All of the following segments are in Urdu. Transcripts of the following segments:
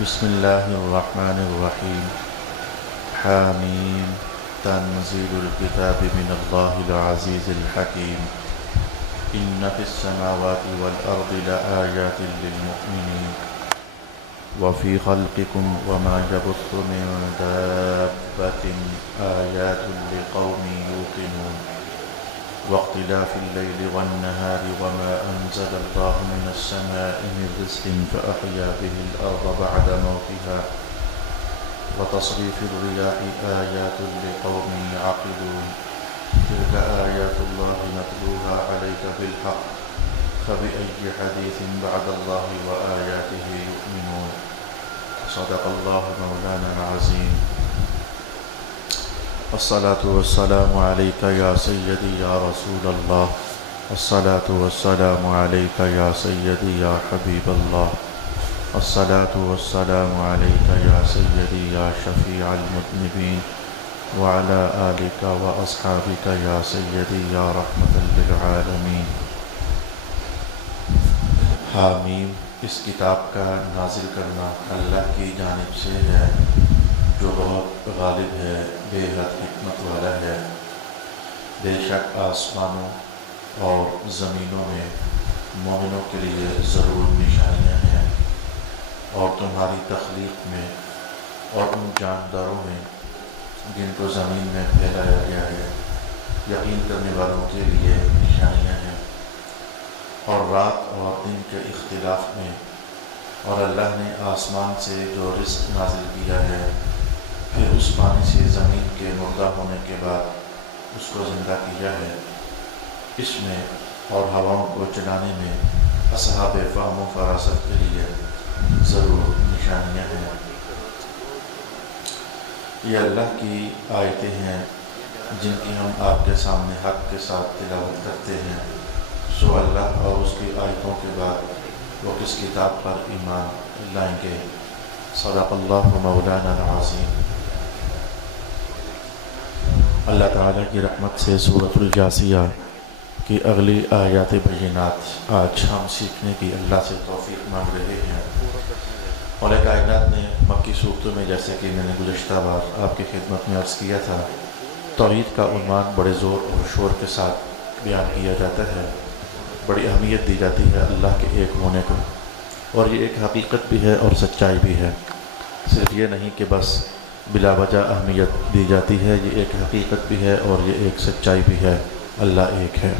بسم الله الرحمن الرحيم. حاميم. تنزيل الكتاب من الله العزيز الحكيم. إن في السماوات والأرض لآيات للمؤمنين وفي خلقكم وما يبث من دابة آيات لقوم يوقنون واختلاف الليل والنهار وما أنزل الله من السماء من رزق فأحيا به الأرض بعد موتها وتصريف الرياح آيات لقوم يعقلون تلك آيات الله نتلوها عليك بالحق فبأي حديث بعد الله وآياته يؤمنون. صدق الله مولانا العظيم. الصلاة والسلام عليك يا سيدي يا رسول الله. الصلاة والسلام عليك يا سيدي يا حبيب الله. الصلاة والسلام عليك يا سيدي يا شفيع المذنبين وعلى آلك وأصحابك يا سيدي يا رحمة للعالمين. حامیم. اس کتاب کا نازل کرنا اللہ کی جانب سے ہے جو بہت غالب ہے، بے حد حکمت والا ہے۔ بے شک آسمانوں اور زمینوں میں مومنوں کے لیے ضرور نشانیاں ہیں، اور تمہاری تخلیق میں اور ان جانداروں میں جن کو زمین میں پھیلایا گیا ہے یقین کرنے والوں کے لیے نشانیاں ہیں، اور رات اور دن کے اختلاف میں، اور اللہ نے آسمان سے جو رزق نازل کیا ہے پھر اس پانی سے زمین کے مردہ ہونے کے بعد اس کو زندہ کیا ہے، اس میں اور ہواؤں کو چلانے میں اصحاب فہم و فراست کے لیے ضرور نشانیاں ہیں۔ یہ اللہ کی آیتیں ہیں جن کی ہم آپ کے سامنے حق کے ساتھ تلاوت کرتے ہیں، سو اللہ اور اس کی آیتوں کے بعد وہ کس کتاب پر ایمان لائیں گے۔ صدق اللہ مولانا العظیم۔ اللہ تعالیٰ کی رحمت سے سورۃ الجاثیہ کی اگلی آیات بینات آج ہم سیکھنے کی اللہ سے توفیق مانگ رہے ہیں۔ مولا کائنات نے مکی صورتوں میں، جیسے کہ میں نے گزشتہ بار آپ کی خدمت میں عرض کیا تھا، توحید کا عنوان بڑے زور اور شور کے ساتھ بیان کیا جاتا ہے، بڑی اہمیت دی جاتی ہے اللہ کے ایک ہونے کو، اور یہ ایک حقیقت بھی ہے اور سچائی بھی ہے۔ صرف یہ نہیں کہ بس بلا وجہ اہمیت دی جاتی ہے، یہ ایک حقیقت بھی ہے اور یہ ایک سچائی بھی ہے۔ اللہ ایک ہے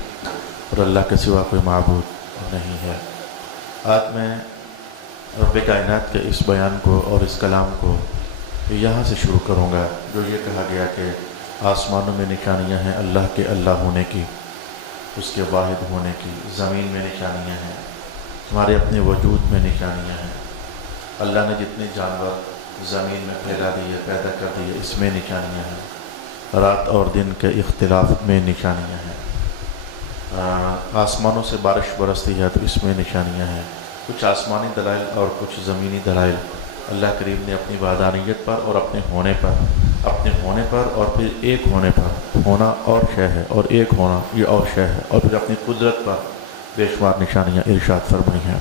اور اللہ کے سوا کوئی معبود نہیں ہے۔ آج میں رب کائنات کے اس بیان کو اور اس کلام کو یہاں سے شروع کروں گا جو یہ کہا گیا کہ آسمانوں میں نشانیاں ہیں اللہ کے اللہ ہونے کی، اس کے واحد ہونے کی، زمین میں نشانیاں ہیں، ہمارے اپنے وجود میں نشانیاں ہیں، اللہ نے جتنے جانور زمین میں پھیلا دیے، پیدا کر دیے، اس میں نشانیاں ہیں، رات اور دن کے اختلاف میں نشانیاں ہیں، آسمانوں سے بارش برستی ہے تو اس میں نشانیاں ہیں۔ کچھ آسمانی دلائل اور کچھ زمینی دلائل اللہ کریم نے اپنی وحدانیت پر اور اپنے ہونے پر اور پھر ایک ہونے پر، ہونا اور شے ہے اور ایک ہونا یہ اور شے ہے، اور پھر اپنی قدرت پر بے شمار نشانیاں ارشاد فرمائی ہیں۔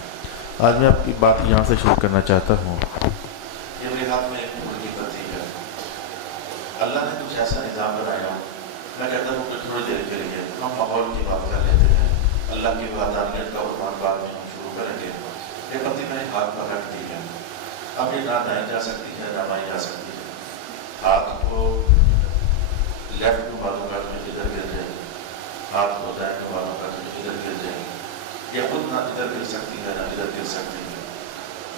آج میں آپ کی بات یہاں سے شروع کرنا چاہتا ہوں۔ یہ میرے ہاتھ میں ایک پھول کی پتی ہے، اللہ نے کچھ ایسا نظام بنایا، میں کہتا ہوں کہ تھوڑی دیر کے لیے ہم ماحول کی بات کر لیتے ہیں، اللہ کی وحدانیت کا عنوان بعد میں ہم شروع کریں گے۔ یہ پتی میں نے ہاتھ پر رکھ دی ہے، اب یہ نہ دائیں جا سکتی ہے نہ بائیں جا سکتی ہے، ہاتھ کو لیفٹ کو معلوم کر میں ادھر گر جائے گی، ہاتھ کو دائیں کو معلوم کر میں ادھر گر جائے گی، یہ خود نہ ادھر گر سکتی ہے نہ ادھر گر سکتی ہے،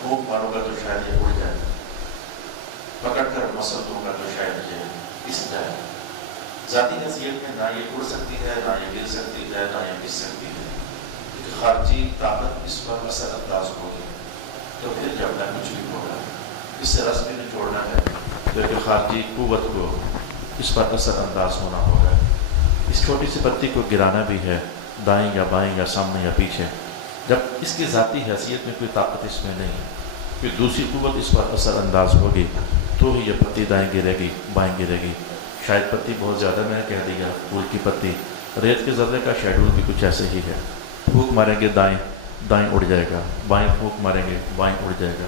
منہ ماروں گا تو شاید یہ اڑ جائے، پکڑ کر مسل دوں گا تو شاید یہ پس جائے۔ ذاتی حیثیت میں نہ یہ اڑ سکتی ہے نہ یہ گر سکتی ہے نہ یہ پس سکتی ہے، کیونکہ خارجی طاقت اس پر اثر انداز ہوگی، تو پھر جب میں کچھ بھی ہوگا اس سے رس بھی نہیں چھوڑنا ہے، کیونکہ خارجی قوت کو اس پر اثر انداز ہونا ہوگا۔ اس چھوٹی سی پتی کو گرانا بھی ہے، دائیں یا بائیں یا سامنے یا پیچھے، جب اس کی ذاتی حیثیت میں کوئی طاقت اس میں نہیں، کوئی دوسری قوت اس پر اثر انداز ہوگی تو ہی یہ پتی دائیں گرے گی بائیں گرے گی۔ شاید پتی بہت زیادہ میں نے کہہ دیا، پھول کی پتی، ریت کے ذرے کا شیڈول بھی کچھ ایسے ہی ہے، پھونک ماریں گے دائیں اڑ جائے گا، بائیں پھونک ماریں گے بائیں اڑ جائے گا۔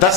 10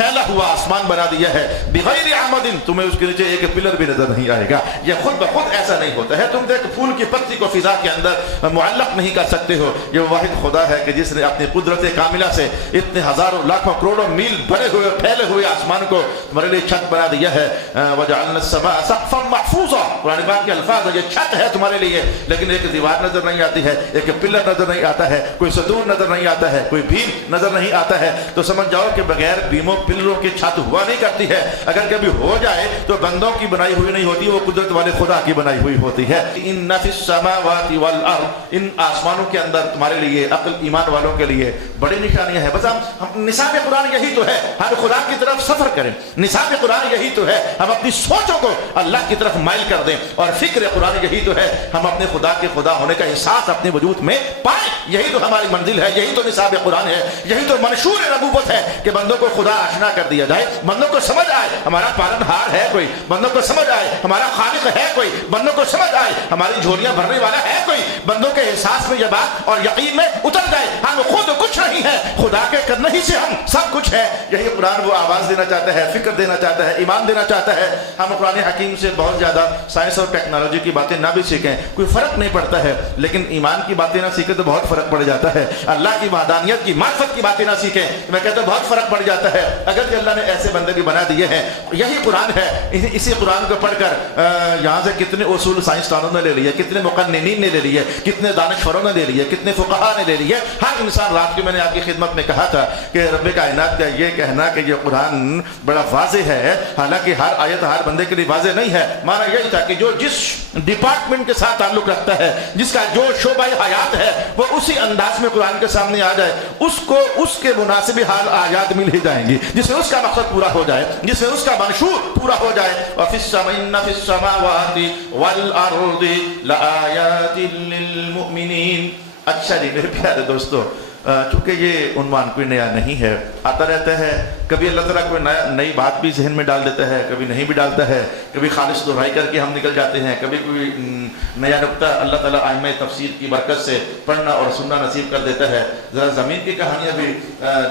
پھیلا ہوا آسمان بنا دیا ہے، بغیر عمد، تمہیں اس کے نیچے ایک پلر بھی نظر نہیں آئے گا۔ یہ خود بخود ایسا نہیں ہوتا ہے، تم ایک پھول کی پتی کو فضا کے اندر معلق نہیں کر سکتے ہو۔ یہ واحد خدا ہے کہ جس نے اپنی قدرت کاملہ سے اتنے ہزاروں لاکھوں کروڑوں میل بھرے ہوئے پھیلے ہوئے آسمان کو تمہارے لیے چھت بنا دیا ہے۔ وجعلنا السماء سقفا محفوظا، قرآن پاک کے الفاظ ہے، یہ چھت ہے تمہارے لیے، لیکن ایک دیوار نظر نہیں آتی ہے، ایک پلر نظر نہیں آتا ہے، کوئی ستون نظر نہیں آتا ہے، کوئی بھیم نظر نہیں آتا ہے، تو سمجھ جاؤ کہ بغیر بیموں پلروں کی چھت ہوا نہیں کرتی ہے۔ اگر کبھی ہو جائے تو بندوں کی بنائی ہوئی نہیں ہوتی، وہ قدرت والے خدا کی بنائی ہوئی ہوتی ہے۔ ان فی السماوات والارض، ان آسمانوں کے اندر تمہارے لیے، عقل ایمان والوں کے لیے بڑی نشانیاں ہیں۔ بس ہم نصاب قرآن یہی تو ہے، ہم خدا کی طرف سفر کریں، نصاب قرآن یہی تو ہے، ہم اپنی سوچوں کو اللہ کی طرف مائل کر دیں، اور فکر قرآن یہی تو ہے، ہم اپنے خدا کے خدا ہونے کا احساس اپنے وجود میں پائیں۔ یہی تو ہماری منزل ہے، یہی تو نصاب قرآن ہے، یہی تو منشور نبوت ہے کہ بندوں کو خدا آشنا کر دیا جائے، بندوں کو سمجھ آئے ہمارا پالن ہار ہے کوئی، بندوں کو سمجھ آئے ہمارا خالق ہے کوئی، بندوں کو سمجھ آئے ہماری جھولیاں بھرنے والا ہے کوئی، بندوں کے احساس میں یہ بات اور یقین میں اتر جائے ہم خود کچھ نہیں ہے، خدا کے کرنے ہی سے ہم سب کچھ ہے۔ یہی قرآن وہ آواز دینا چاہتا ہے، فکر دینا چاہتا ہے، ایمان دینا چاہتا ہے۔ ہم قرآن حکیم سے بہت زیادہ سائنس اور ٹیکنالوجی کی باتیں نہ بھی سیکھیں کوئی فرق نہیں پڑتا ہے، لیکن ایمان کی باتیں نہ سیکھیں تو بہت فرق پڑ جاتا ہے۔ اللہ کی وحدانیت کی معرفت کی باتیں نہ سیکھیں میں کہتا ہوں بہت فرق پڑ جاتا ہے۔ اگر کہ اللہ نے ایسے بندے بھی بنا دیے ہیں، یہی قرآن ہے، اسی قرآن کو پڑھ کر یہاں سے کتنے اصول سائنسدانوں نے لے لیے، کتنے مقننین نے لے لیے، کتنے دانشوروں نے لے لیے، کتنے فقہا نے لے لیے۔ ہر انسان، رات کو میں نے آپ کی خدمت میں کہا تھا کہ رب کائنات کا یہ کہنا کہ یہ قرآن بڑا واضح ہے، حالانکہ ہر آیت ہر بندے کے لیے واضح نہیں ہے۔ مانا یہی تھا کہ جو جس ڈپارٹمنٹ کے ساتھ تعلق رکھتا ہے، جس کا جو شعبہ حیات ہے، وہ اسی انداز میں قرآن کے سامنے آ جائے، اس کو اس کے مناسب حال آیات مل ہی جائیں گی، جس میں اس کا مقصد پورا ہو جائے، جس میں اس کا منشور پورا ہو جائے۔ وَفِي السَّمَاوَاتِ وَالْأَرْضِ لَآيَاتٍ لِّلْمُؤْمِنِينَ۔ اچھا جی میرے پیارے دوستو، چونکہ یہ عنوان کوئی نیا نہیں ہے، آتا رہتا ہے، کبھی اللہ تعالیٰ کوئی نئی بات بھی ذہن میں ڈال دیتا ہے، کبھی نہیں بھی ڈالتا ہے، کبھی خالص دہرائی کر کے ہم نکل جاتے ہیں، کبھی کوئی نیا نقطہ اللہ تعالیٰ ائمہ تفسیر کی برکت سے پڑھنا اور سننا نصیب کر دیتا ہے۔ ذرا زمین کی کہانیاں بھی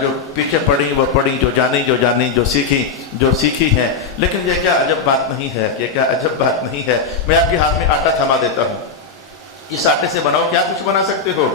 جو پیچھے پڑھی وہ پڑھی، جو جانی جو سیکھی ہیں، لیکن یہ کیا عجب بات نہیں ہے، یہ کیا عجب بات نہیں ہے۔ میں آپ کے ہاتھ میں آٹا تھما دیتا ہوں، اس آٹے سے بناؤ کیا کچھ بنا سکتے ہو۔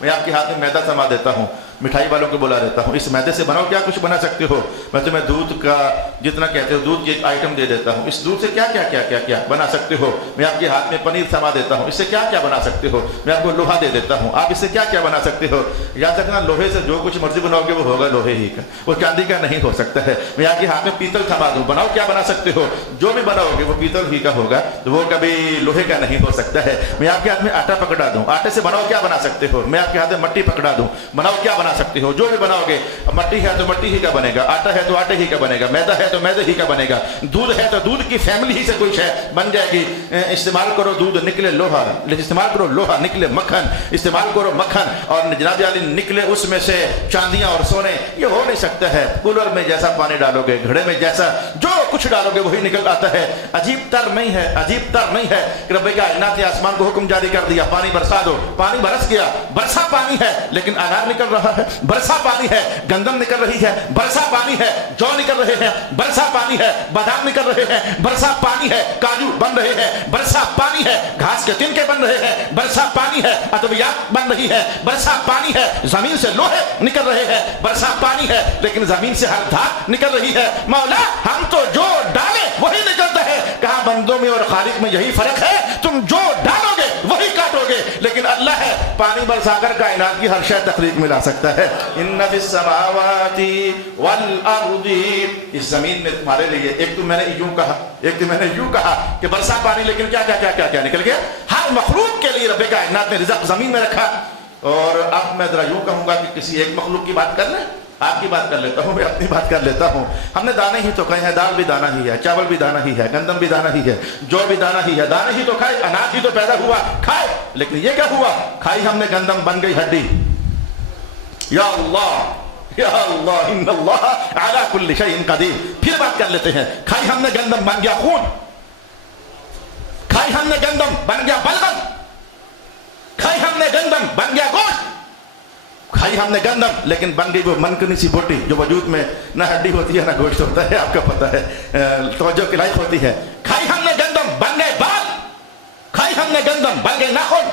میں آپ کے ہاتھ میں میدا تھما دیتا ہوں، مٹھائی والوں کو بلا دیتا ہوں، اس میدے سے بناؤ کیا کچھ بنا سکتے ہو۔ میں تمہیں دودھ کا جتنا کہتے ہو دودھ کی ایک آئٹم دے دیتا ہوں، اس دودھ سے کیا کیا کیا کیا کیا بنا سکتے ہو۔ میں آپ کے ہاتھ میں پنیر تھما دیتا ہوں، اس سے کیا کیا بنا سکتے ہو۔ میں آپ کو لوہا دے دیتا ہوں، آپ اس سے کیا کیا بنا سکتے ہو۔ یاد رکھنا لوہے سے جو کچھ مرضی بناؤ گے وہ ہوگا لوہے ہی کا، وہ چاندی کا نہیں ہو سکتا ہے۔ میں آپ کے ہاتھ میں پیتل تھما دوں، بناؤ کیا بنا سکتے ہو، جو بھی بناؤ گے وہ پیتل ہی کا ہوگا، وہ کبھی لوہے کا نہیں ہو سکتا ہے۔ میں آپ کے ہاتھ میں آٹا پکڑا دوں، آٹے سے بناؤ کیا بنا سکتے ہو۔ میں آپ کے ہاتھ میں مٹی پکڑا دوں، بناؤ کیا بنا سکتے ہو۔ جو بھی بناؤ گے، مٹی ہے تو مٹی ہی کا بنے گا، آٹا ہے تو آٹے ہی کا بنے گا، میدا ہے تو میدے ہی کا بنے گا، دودھ ہے تو دودھ کی فیملی ہی سے کوئی شے بن جائے گی۔ استعمال کرو دودھ نکلے لوہا، استعمال کرو لوہا نکلے مکھن، استعمال کرو مکھن اور جناب علی نکلے اس میں سے چاندیاں اور سونے۔ یہ ہو نہیں سکتا ہے۔ کولر میں جیسا پانی ڈالو گے، گھڑے میں جیسا جو کچھ ڈالو گے وہی نکل آتا ہے۔ عجیب تر نہیں ہے، عجیب تر نہیں ہے کہ رب کائنات نے آسمان کو حکم جاری کر دیا پانی برسا دو، پانی برس گیا، برسا پانی ہے لیکن انار نکل رہا ہے، برسا پانی ہے، گندم نکل رہی ہے، برسا پانی ہے، جو نکل رہے ہیں، برسا پانی ہے، بادام نکل رہے ہیں، برسا پانی ہے، کاجو بن رہے ہیں، برسا پانی ہے، گھاس کے تنکے بن رہے ہیں، برسا پانی ہے، ادویات بن رہی ہے، برسا پانی ہے، زمین سے لوہے نکل رہے ہیں، برسا پانی ہے لیکن زمین سے ہر دھات نکل رہی ہے۔ مولا ہم تو جو ڈالے وہی نکلتا ہے۔ کہاں بندوں میں اور خالق میں یہی فرق ہے، تم جو ڈالو گے وہی کاٹو گے، لیکن اللہ ہے پانی برسا کر کائنات کی ہر شے تخلیق میں لا سکتا ہے۔ ان فی السماوات والارض، اس زمین میں تمہارے لیے، ایک تو میں نے یوں کہا کہ برسا پانی، لیکن کیا کیا کیا کیا کیا نکل گیا۔ ہر مخلوق کے لیے رب کائنات نے رزق زمین میں رکھا۔ اور اب میں ذرا یوں کہوں گا کہ کسی ایک مخلوق کی بات کر لیں، آپ کی بات کر لیتا ہوں، میں اپنی بات کر لیتا ہوں۔ ہم نے دانے ہی تو کھائے ہیں، دال بھی دانا ہی ہے، چاول بھی دانا ہی ہے، گندم بھی دانا ہی ہے، جو بھی دانا ہی ہے، دانے ہی تو کھائے، اناج ہی تو پیدا ہوا کھائے، لیکن یہ کیا ہوا، کھائی ہم نے گندم بن گئی ہڈی۔ یا اللہ یا اللہ ان اللہ علی کل شیء قدیر۔ پھر بات کر لیتے ہیں، کھائی ہم نے گندم بن گیا خون، کھائی ہم نے گندم بن گیا بلغم، کھائی ہم نے گندم بن گیا گوشت، کھائی ہم نے گندم لیکن بن گئی وہ منکنی سی بوٹی جو وجود میں نہ ہڈی ہوتی ہے نہ گوشت ہوتا ہے، آپ کا پتہ ہے، توجہ کے لائق ہوتی ہے۔ کھائی ہم نے گندم بن گئے بال، کھائی ہم نے گندم بن گئے ناخن۔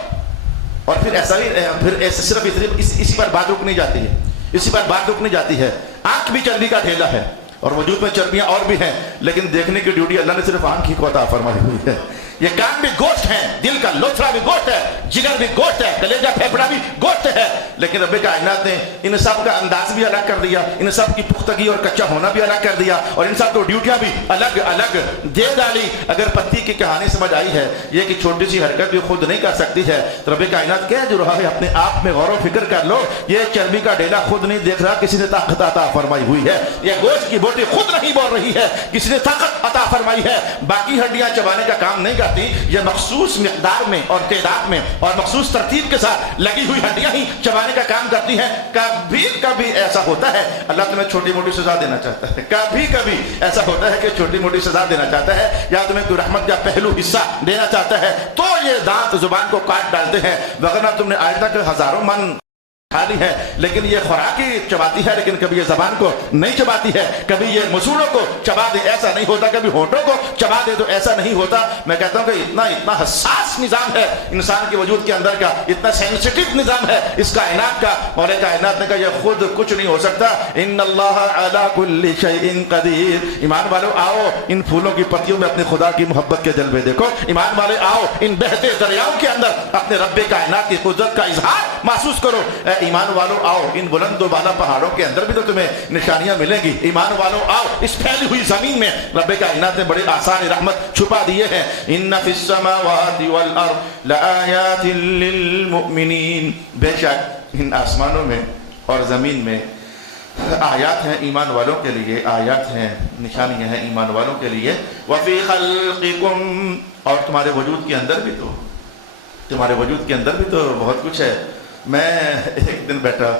اور پھر ایسا ہی پھر صرف اسی پر بات رک نہیں جاتی ہے، اسی پر بات رک نہیں جاتی ہے۔ آنکھ بھی چربی کا ڈھیلا ہے اور وجود میں چربیاں اور بھی ہیں، لیکن دیکھنے کی ڈیوٹی اللہ نے صرف آنکھ ہی کو عطا فرمائی ہوئی ہے۔ یہ کان بھی گوشت ہے، دل کا لوتھڑا بھی گوشت ہے، جگر بھی گوشت ہے، کلیجہ پھیپھڑا بھی گوشت ہے، لیکن رب کائنات نے ان سب کا انداز بھی الگ کر دیا، ان سب کی پختگی اور کچا ہونا بھی الگ کر دیا، اور ان سب کو ڈیوٹیاں بھی الگ الگ دے ڈالی۔ اگر پتی کی کہانی سمجھ آئی ہے، یہ کہ چھوٹی سی حرکت بھی خود نہیں کر سکتی ہے، تو رب کائنات کہہ جو رہا ہے اپنے آپ میں غور و فکر کر لو، یہ چربی کا ڈیلا خود نہیں دیکھ رہا، کسی نے طاقت عطا فرمائی ہوئی ہے۔ یہ گوشت کی بوٹی خود نہیں بول رہی ہے، کسی نے طاقت عطا فرمائی ہے۔ باقی ہڈیاں چبانے کا کام نہیں کرتی، یہ مخصوص مقدار میں اور تعداد میں اور مخصوص ترتیب کے ساتھ لگی ہوئی ہڈیاں ہی چبانے کا کام کرتی ہیں۔ کبھی کبھی ایسا ہوتا ہے اللہ تمہیں چھوٹی موٹی سزا دینا چاہتا ہے، کبھی کبھی ایسا ہوتا ہے کہ چھوٹی موٹی سزا دینا چاہتا ہے، یا تمہیں کوئی رحمت کا پہلو حصہ دینا چاہتا ہے، تو یہ دانت زبان کو کاٹ ڈالتے ہیں، ورنہ تم نے آج تک ہزاروں من کھا لی ہے، لیکن یہ خوراک ہی چباتی ہے، لیکن کبھی یہ زبان کو نہیں چباتی ہے، کبھی یہ مسوڑوں کو چبا دے ایسا نہیں ہوتا، کبھی ہونٹوں کو چبا دے تو ایسا نہیں ہوتا۔ میں کہتا ہوں کہ اتنا حساس نظام ہے انسان کے وجود کے اندر کا، اتنا سینسٹیو نظام ہے اس کائنات کا، اور کائنات نے کہا یہ خود کچھ نہیں ہو سکتا۔ ان اللہ علی کل شیء قدیر۔ ایمان والو آؤ ان پھولوں کی پتیوں میں اپنے خدا کی محبت کے جلوے دیکھو، ایمان والے آؤ ان بہتے دریاؤں کے اندر اپنے رب کائنات کی قدرت کا اظہار محسوس کرو۔ ایمان والو آؤ ان بلند و بالا پہاڑوں کے اندر بھی تو تمہیں نشانیاں ملیں گی، ایمان والو آؤ اس پھیلی ہوئی زمین میں رب کائنات نے بڑے آسان رحمت چھپا دیے ہیں۔ ان فی السماوات والارض لآیات للمؤمنین۔ بے شک ان آسمانوں میں اور زمین میں آیات ہیں ایمان والوں کے لیے، آیات ہیں، نشانیاں ہیں ایمان والوں کے لیے۔ وفی خلقکم، اور تمہارے وجود کے اندر بھی تو، تمہارے وجود کے اندر بھی تو بہت کچھ ہے۔ میں ایک دن بیٹھ رہا،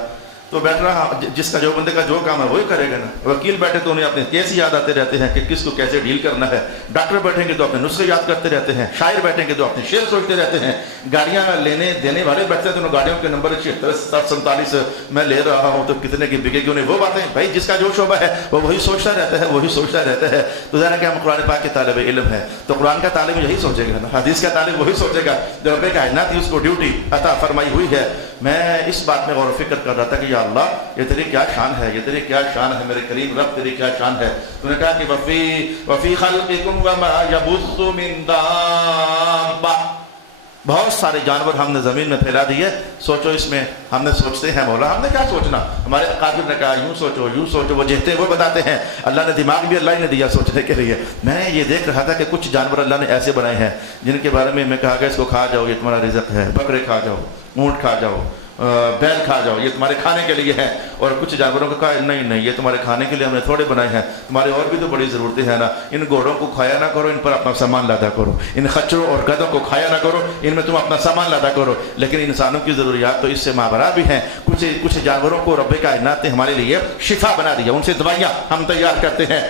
جس کا جو بندے کا جو کام ہے وہی کرے گا نا۔ وکیل بیٹھے تو انہیں اپنے کیس یاد آتے رہتے ہیں کہ کس کو کیسے ڈیل کرنا ہے، ڈاکٹر بیٹھیں گے تو اپنے نسخے یاد کرتے رہتے ہیں، شاعر بیٹھیں گے تو اپنے شعر سوچتے رہتے ہیں، گاڑیاں لینے دینے والے بیٹھتے ہیں تو انہوں گاڑیوں کے نمبر 76 میں لے رہا ہوں تو کتنے کی بکے گی، انہیں وہ باتیں، بھائی جس کا جو شعبہ ہے وہ وہی سوچتا رہتا ہے، وہی سوچتا رہتا ہے۔ تو ذرا کہ ہم قرآن پاک کے طالب علم ہے تو قرآن کا طالب یہی سوچے گا نا، حدیث کا طالب وہی سوچے گا جو رب کائنات کی اس کو ڈیوٹی عطا فرمائی ہوئی ہے۔ میں اس بات میں غور و فکر کر رہا تھا کہ یا اللہ یہ تیری کیا شان ہے، یہ تیری کیا شان ہے میرے کریم رب، تیری کیا شان ہے۔ تو نے کہا کہ وفی خلقکم وما یبث من دابہ، بہت سارے جانور ہم نے زمین میں پھیلا دیے، سوچو اس میں، ہم نے سوچتے ہیں مولا ہم نے کیا سوچنا، ہمارے قادر نے کہا یوں سوچو، وہ جہتے وہ بتاتے ہیں، اللہ نے دماغ بھی اللہ ہی نے دیا سوچنے کے لیے۔ میں یہ دیکھ رہا تھا کہ کچھ جانور اللہ نے ایسے بنائے ہیں جن کے بارے میں کہا گیا اس کو کھا جاؤ یہ تمہارا رزق ہے، بکرے کھا جاؤ، اونٹ کھا جاؤ، بیل کھا جاؤ یہ تمہارے کھانے کے لیے ہے، اور کچھ جانوروں کو کہا نہیں یہ تمہارے کھانے کے لیے ہم نے تھوڑے بنائے ہیں، تمہارے اور بھی تو بڑی ضرورتیں ہیں نا، ان گھوڑوں کو کھایا نہ کرو، ان پر اپنا سامان لادا کرو، ان خچروں اور گدھوں کو کھایا نہ کرو، ان میں تم اپنا سامان لادا کرو۔ لیکن انسانوں کی ضروریات تو اس سے ماورا بھی ہیں، کچھ جانوروں کو رب کائنات نے ہمارے لیے شفا بنا دیا، ان سے دوائیاں ہم تیار کرتے ہیں۔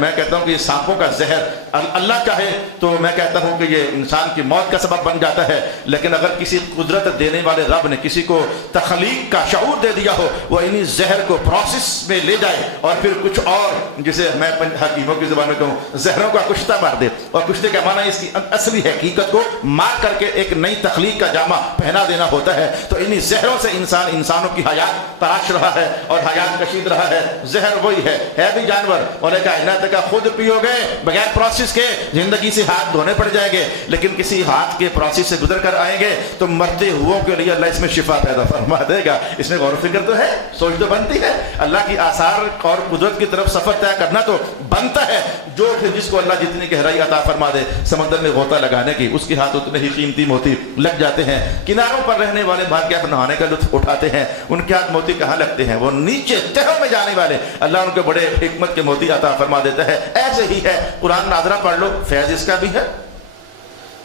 میں کہتا ہوں کہ یہ سانپوں کا زہر اللہ چاہے تو میں کہتا ہوں کہ یہ انسان کی موت کا سبب بن جاتا ہے، لیکن اگر کسی قدرت دینے والے رب نے کسی کو تخلیق کا شعور دے دیا ہو، وہ انہی زہر کو پروسیس میں لے جائے اور پھر کچھ اور، جسے میں حکیموں کی زبان میں کہوں زہروں کا کشتہ مار دے، اور کشتے کا معنی اس کی اصلی حقیقت کو مار کر کے ایک نئی تخلیق کا جامہ پہنا دینا ہوتا ہے۔ تو انہی زہروں سے انسانوں کی حیات تراش رہا ہے اور حیات کشید رہا ہے۔ زہر وہی ہے بھی جانور، اور کائنات کا خود پیو گے بغیر پروسیس کے زندگی سے ہاتھ دھونے پڑ جائیں گے، لیکن کسی ہاتھ کے پروسیس سے گزر کر آئیں گے تو مرتے ہوں کے لیے اللہ اس میں شفا پیدا فرما دے گا۔ اس میں غور و فکر تو ہے، سوچ تو بنتی ہے، اللہ کی آثار اور قدرت کی طرف سفر طے کرنا تو بنتا ہے۔ جو پھر جس کو اللہ جتنی گہرائی عطا فرما دے سمندر میں غوطہ لگانے کی، اس کے ہاتھ اتنے ہی قیمتی موتی لگ جاتے ہیں۔ کناروں پر رہنے والے بھاگ کے نہانے کا لطف اٹھاتے ہیں، ان کے ہاتھ موتی کہاں لگتے ہیں، وہ نیچے تہوں میں جانے والے اللہ ان کو بڑے حکمت کے موتی عطا فرما دیتا ہے۔ ایسے ہی ہے، قرآن ناظرہ پڑھ لو، فیض اس کا بھی ہے،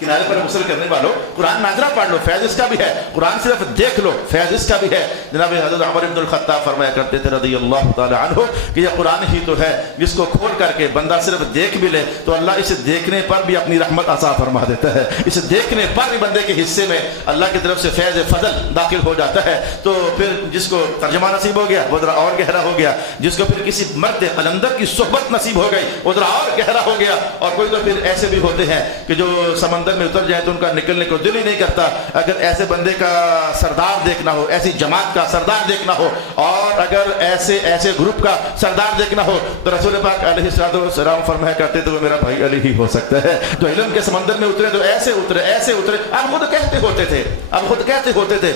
کنارے پر غسل کرنے والوں قرآن ناظرہ پڑھ لو، فیض اس کا بھی ہے، قرآن صرف دیکھ لو، فیض اس کا بھی ہے۔ جناب حضرت عمر بن الخطاب فرمایا کرتے تھے رضی اللہ تعالی عنہ کہ یہ قرآن ہی تو ہے جس کو کھول کر کے بندہ صرف دیکھ بھی لے تو اللہ اسے دیکھنے پر بھی اپنی رحمت عطا فرما دیتا ہے، اسے دیکھنے پر بھی بندے کے حصے میں اللہ کی طرف سے فیض فضل داخل ہو جاتا ہے۔ تو پھر جس کو ترجمہ نصیب ہو گیا وہ ذرا اور گہرا ہو گیا، جس کو پھر کسی مرد قلندر کی صحبت نصیب ہو گئی وہ ذرا اور گہرا ہو گیا، اور کوئی تو پھر ایسے بھی ہوتے ہیں کہ جو سمندر میں اتر جائے تو ان کا نکلنے کو دل ہی نہیں کرتا۔ اگر ایسے بندے کا سردار دیکھنا ہو، ایسی جماعت کا سردار دیکھنا ہو، اور اگر ایسے گروپ کا سردار دیکھنا ہو تو رسول پاک علیہ السلام فرمایا کرتے تو وہ میرا بھائی علی ہی ہو سکتا ہے۔ جو علم کے سمندر میں اترے تو ایسے اترے۔ آپ خود کہتے ہوتے تھے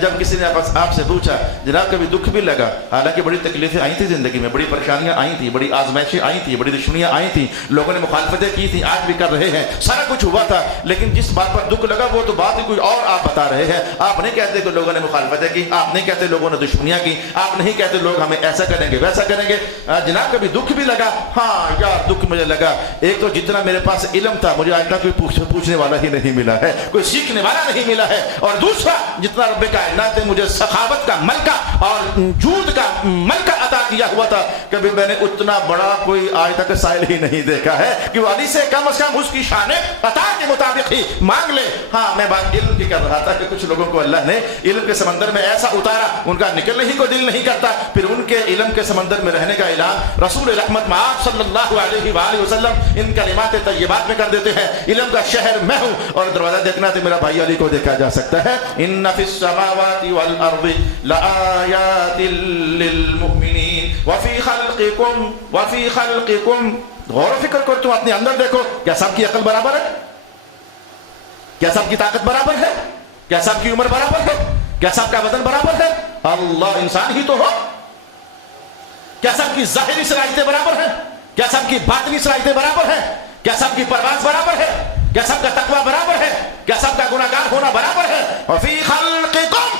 جب کسی نے آپ سے پوچھا جناب کبھی دکھ بھی لگا، حالانکہ بڑی تکلیفیں آئی تھی زندگی میں، بڑی پریشانیاں آئی تھی، بڑی آزمائشیں آئی تھی، بڑی دشمنیاں آئی تھی، لوگوں نے مخالفتیں کی تھی، آج بھی کر رہے ہیں، سارا کچھ ہوا تھا، لیکن جس بات پر دکھ لگا وہ تو بات ہی کوئی اور آپ بتا رہے ہیں۔ آپ نہیں کہتے کہ لوگوں نے مخالفتیں کی، آپ نہیں کہتے لوگوں نے دشمنیاں کی، آپ نہیں کہتے لوگ ہمیں ایسا کریں گے ویسا کریں گے۔ جناب کبھی دکھ بھی لگا، ہاں یار دکھ مجھے لگا، ایک تو جتنا میرے پاس علم تھا مجھے آج تک کوئی پوچھنے والا ہی نہیں ملا ہے، کوئی سیکھنے والا نہیں ملا ہے، اور دوسرا جتنا رب کائنات نے مجھے سخاوت کا ملکہ اور جود کا ملکہ عطا کیا ہوا تھا، کبھی میں نے اتنا بڑا کوئی آج تک سائل ہی نہیں دیکھا ہے کہ وہ علی سے کم از کم اس کی شان عطا کے مطابق ہی مانگ لے۔ ہاں میں بات علم کی کر رہا تھا کہ کچھ لوگوں کو اللہ نے علم کے سمندر میں ایسا اتارا ان کا نکلنے ہی کو دل نہیں کرتا، پھر ان کے علم کے سمندر میں رہنے کا اعلان رسول رحمت مآب صلی اللہ علیہ وآلہ وسلم ان کلمات طیبات میں کر دیتے ہیں، علم کا شہر میں ہوں اور دروازہ دیکھنا تو میرا بھائی علی کو دیکھا جا سکتا ہے۔ ان فی السماوات والارض لآیات للمؤمنین وفی خلقکم غور و فکر کرو، تم اپنے اندر دیکھو، کیا سب کی عقل برابر ہے؟ کیا سب کی طاقت برابر ہے؟ کیا سب کی عمر برابر ہے؟ کیا سب کا وزن برابر ہے؟ اللہ انسان ہی تو ہو۔ کیا سب کی ظاہری صلاحیتیں برابر ہیں؟ کیا سب کی باطنی صلاحیتیں برابر ہیں؟ کیا سب کی پرواز برابر ہے؟ کیا سب کا تقوی برابر ہے؟ کیا سب کا گناہگار ہونا برابر ہے؟ وفی خلقکم،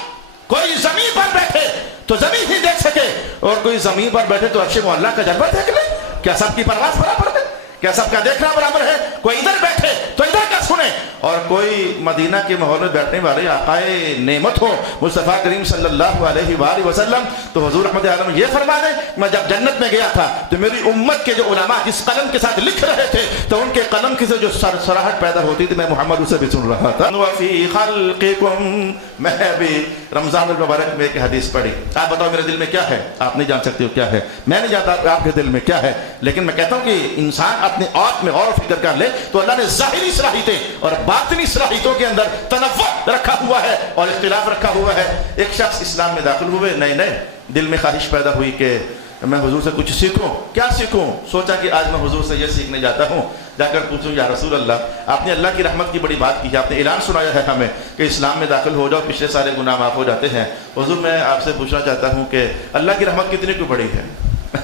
کوئی زمین پر بیٹھے تو زمین ہی دیکھ سکے اور کوئی زمین پر بیٹھے تو عرش معلیٰ کا جلوہ دیکھ لے۔ کیا سب کی پرواز برابر ہے؟ کیا سب کا دیکھنا برابر ہے؟ کوئی ادھر بیٹھے تو ادھر کا سنے، اور کوئی مدینہ کے ماحول میں بیٹھنے والے آقائے نعمت ہو مصطفیٰ کریم صلی اللہ علیہ وآلہ وسلم، تو حضور رحمت عالم یہ فرما دیں میں جب جنت میں گیا تھا تو میری امت کے جو علماء جس قلم کے ساتھ لکھ رہے تھے تو ان کے قلم کی سے جو سراہٹ پیدا ہوتی تھی میں محمد اسے بھی سن رہا تھا۔ وفی خلقکم، میں بھی رمضان المبارک میں ایک حدیث پڑھی، آپ بتاؤ میرے دل میں کیا ہے؟ آپ نہیں جان سکتے ہو کیا ہے، میں نہیں جانتا آپ کے دل میں کیا ہے، لیکن میں کہتا ہوں کہ انسان اپنے آپ میں غور و فکر کر لے تو اللہ نے ظاہری صلاحیتیں اور باطنی صلاحیتوں کے اندر تنوع رکھا ہوا ہے اور اختلاف رکھا ہوا ہے۔ ایک شخص اسلام میں داخل ہوئے، نئے دل میں خواہش پیدا ہوئی کہ میں حضور سے کچھ سیکھوں، کیا سیکھوں؟ سوچا کہ آج میں حضور سے یہ سیکھنے جاتا ہوں، جا کر پوچھوں یا رسول اللہ آپ نے اللہ کی رحمت کی بڑی بات کی ہے، آپ نے اعلان سنایا ہے ہمیں کہ اسلام میں داخل ہو جاؤ پچھلے سارے گناہ معاف ہو جاتے ہیں، حضور میں آپ سے پوچھنا چاہتا ہوں کہ اللہ کی رحمت کتنی کو بڑی ہے؟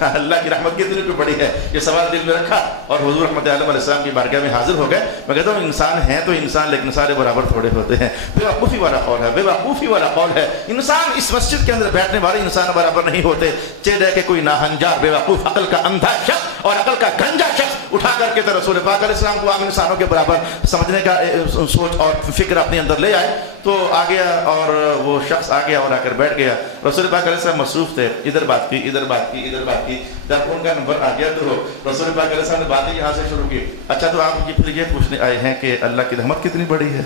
اللہ کی رحمت کتنی کو بڑی ہے؟ یہ سوال دل میں رکھا اور حضور رحمت علیہ السلام کی بارگاہ میں حاضر ہو گئے۔ میں کہتا ہوں انسان ہیں تو انسان، لیکن سارے برابر تھوڑے ہوتے ہیں۔ بے وقوفی والا قول ہے، انسان اس مسجد کے اندر بیٹھنے والے انسان برابر نہیں ہوتے۔ چہرے کے کوئی ناہنجار بے وقوف عقل کا اندھا شخص اور عقل کا گنجا شخص اٹھا کر کے تو رسول پاک علیہ السلام کو عام انسانوں کے برابر سمجھنے کا سوچ اور فکر اپنے اندر لے آئے تو آ گیا، اور وہ شخص آ گیا اور آ کر بیٹھ گیا۔ رسول پاک علیہ السلام مصروف تھے، ادھر بات کی جب ان کا نمبر آ گیا تو رسول پاک علیہ السلام نے باتیں یہاں سے شروع کی، اچھا تو آپ پھر یہ پوچھنے آئے ہیں کہ اللہ کی رحمت کتنی بڑی ہے؟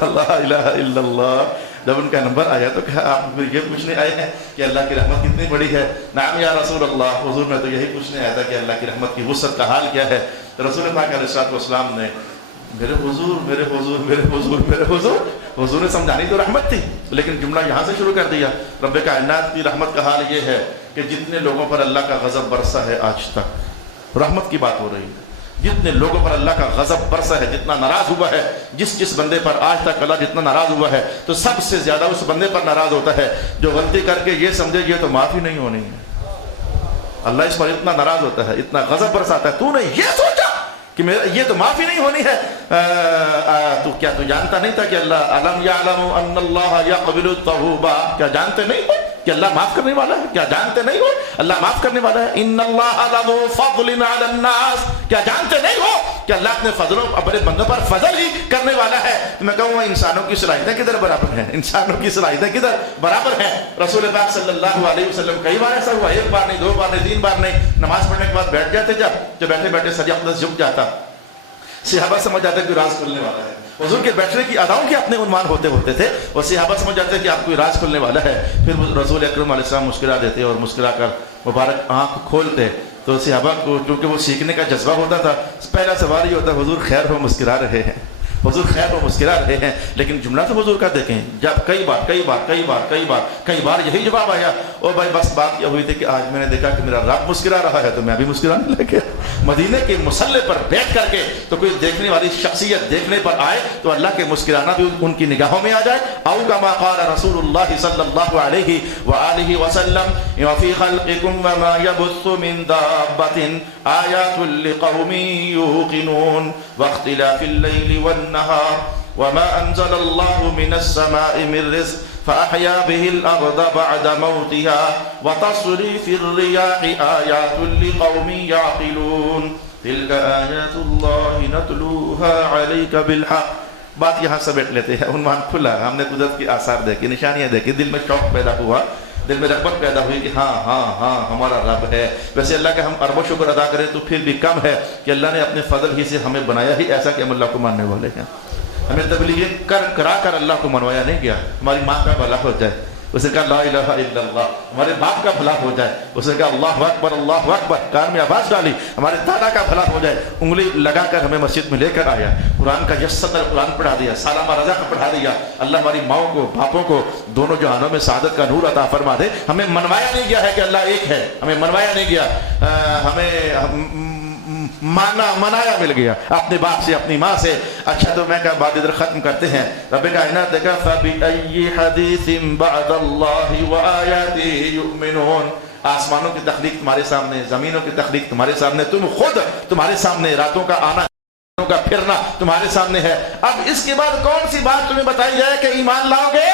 اللہ الہ الا اللہ۔ جب ان کا نمبر آیا تو کہا آپ پھر یہ پوچھنے آئے ہیں کہ اللہ کی رحمت کتنی بڑی ہے؟ نعم یا رسول اللہ، حضور میں تو یہی پوچھنے آیا تھا کہ اللہ کی رحمت کی وسعت کا حال کیا ہے؟ تو رسول پاک علیہ السلام نے میرے حضور نے سمجھانی تو رحمت تھی، لیکن جملہ یہاں سے شروع کر دیا، رب کائنات کی رحمت کا حال یہ ہے کہ جتنے لوگوں پر اللہ کا غضب برسا ہے آج تک، رحمت کی بات ہو رہی ہے، جتنے لوگوں پر اللہ کا غضب برسا ہے، جتنا ناراض ہوا ہے، جس بندے پر آج تک اللہ جتنا ناراض ہوا ہے تو سب سے زیادہ اس بندے پر ناراض ہوتا ہے جو غلطی کر کے یہ سمجھے یہ تو معافی نہیں ہونی ہے۔ اللہ اس پر اتنا ناراض ہوتا ہے، اتنا غضب برساتا ہے، تو نے یہ سوچا کہ یہ تو معافی نہیں ہونی ہے؟ تو کیا تو جانتا نہیں تھا کہ اللہ علم یعلم ان اللہ یقبل التوبہ، کیا جانتے نہیں ہو کہ اللہ معاف کرنے والا ہے؟ کیا جانتے نہیں ہو اللہ معاف کرنے والا ہے؟ ان اللہ لذو فضل علی الناس، کیا جانتے نہیں ہو کہ اللہ اپنے فضلوں اپنے بندوں پر فضل ہی کرنے والا ہے، تو میں کہوں انسانوں کی صلاحیتیں کدھر برابر ہیں، انسانوں کی صلاحیتیں کدھر برابر ہیں۔ رسول پاک صلی اللہ علیہ وسلم کئی بار ایسا ہوا، ایک بار نہیں، دو بار نہیں، تین بار نہیں، نماز پڑھنے کے بعد بیٹھ جاتے، جب بیٹھے بیٹھے سر اقدس جھک جاتا، صحابہ سمجھ جاتے کہ راز کھلنے والا ہے۔ حضور کے بیٹھنے کی اداؤں کے اپنے عنوان ہوتے تھے اور صحابہ سمجھ جاتے کہ آپ کو راز کھلنے والا ہے۔ پھر رسول اکرم علیہ السلام مسکرا دیتے اور مسکرا کر مبارک آنکھ کھولتے، تو صحابہ کو کیونکہ وہ سیکھنے کا جذبہ ہوتا تھا، پہلا سوال یہ ہوتا ہے حضور خیر ہو مسکرا رہے ہیں، حضور خیر ہو مسکرا رہے ہیں، لیکن جملہ تو حضور کا دیکھیں، جب کئی بار یہی جواب آیا، اور بھائی بس بات یہ ہوئی تھی کہ آج میں نے دیکھا کہ میرا رب مسکرا رہا ہے تو میں بھی مسکرانے لگا۔ مدینے کے مصلے پر بیٹھ کر کے تو کوئی دیکھنے والی شخصیت دیکھنے پر آئے تو اللہ کے مسکرانا بھی ان کی نگاہوں میں آ جائے۔ او کما قال رسول اللہ صلی اللہ علیہ وآلہ وسلم وفی خلقکم وما یبث من دابۃ آیات لقوم یوقنون واختلاف اللیل والنہار وما انزل اللہ من السماء من رزق فأحيا به الأرض بعد موتها وتصريف الرياح آيات لقوم يعقلون تلك آيات الله نتلوها عليك بالحق۔ بات یہاں سے بیٹھ لیتے ہیں، عنوان کھلا، ہم نے قدرت کی آثار دیکھی، نشانیاں دیکھی، دل میں شوق پیدا ہوا، دل میں رغبت پیدا ہوئی کہ ہاں ہمارا رب ہے۔ ویسے اللہ کا ہم ارب و شکر ادا کریں تو پھر بھی کم ہے کہ اللہ نے اپنے فضل ہی سے ہمیں بنایا ہی ایسا کہ ہم اللہ کو ماننے والے ہیں۔ ہمیں تبلیغ کرا کر اللہ کو منوایا نہیں گیا۔ ہماری ماں کا بھلا ہو جائے، اسے کہا لا الہ الا اللہ، ہمارے باپ کا بھلا ہو جائے، اسے کہا اللہ اکبر، کان میں آواز ڈالی، ہمارے دادا کا بھلا ہو جائے، انگلی لگا کر ہمیں مسجد میں لے کر آیا، قرآن کا یسر قرآن پڑھا دیا، سالامہ رضا کا پڑھا دیا۔ اللہ ہماری ماؤں کو باپوں کو دونوں جہانوں میں سعادت کا نور عطا فرما دے۔ ہمیں منوایا نہیں گیا ہے کہ اللہ ایک ہے، ہمیں منوایا نہیں گیا، ہمیں منایا مل گیا اپنے باپ سے، اپنی ماں سے۔ اچھا تو میں کہا بات ادھر ختم کرتے ہیں۔ رب کائنات نے کہا فَبِأَيِّ حَدِيثٍ بَعْدَ اللَّهِ وَآيَاتِهِ يُؤْمِنُونَ۔ آسمانوں کی تخلیق تمہارے سامنے، زمینوں کی تخلیق تمہارے سامنے، تم خود تمہارے سامنے، راتوں کا آنا کا پھرنا تمہارے سامنے ہے۔ اب اس کے بعد کون سی بات تمہیں بتائی جائے کہ ایمان لاؤ گے؟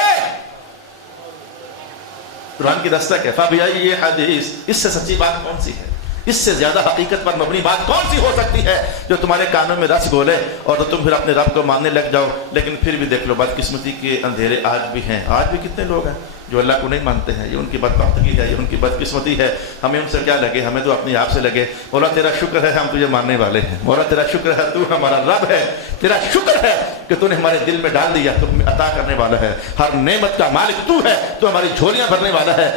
قرآن کی دستک ہے، فَبِأَيِّ حَدِيثٍ، اس سے سچی بات کون سی ہے؟ اس سے زیادہ حقیقت پر مبنی بات کون سی ہو سکتی ہے جو تمہارے کانوں میں رس گھولے اور تو تم پھر اپنے رب کو ماننے لگ جاؤ؟ لیکن پھر بھی دیکھ لو، بدقسمتی کے اندھیرے آج بھی ہیں، آج بھی کتنے لوگ ہیں جو اللہ کو نہیں مانتے ہیں۔ یہ ان کی بدبختگی ہے، یہ ان کی بدقسمتی ہے۔ ہمیں ان سے کیا لگے؟ ہمیں تو اپنے آپ سے لگے۔ مولا تیرا شکر ہے ہم تجھے ماننے والے ہیں، مولا تیرا شکر ہے تو ہمارا رب ہے، تیرا شکر ہے کہ تو نے ہمارے دل میں ڈال دیا، تو ہمیں عطا کرنے والا ہے، ہر نعمت کا مالک تو ہے، تو ہماری جھولیاں بھرنے والا ہے۔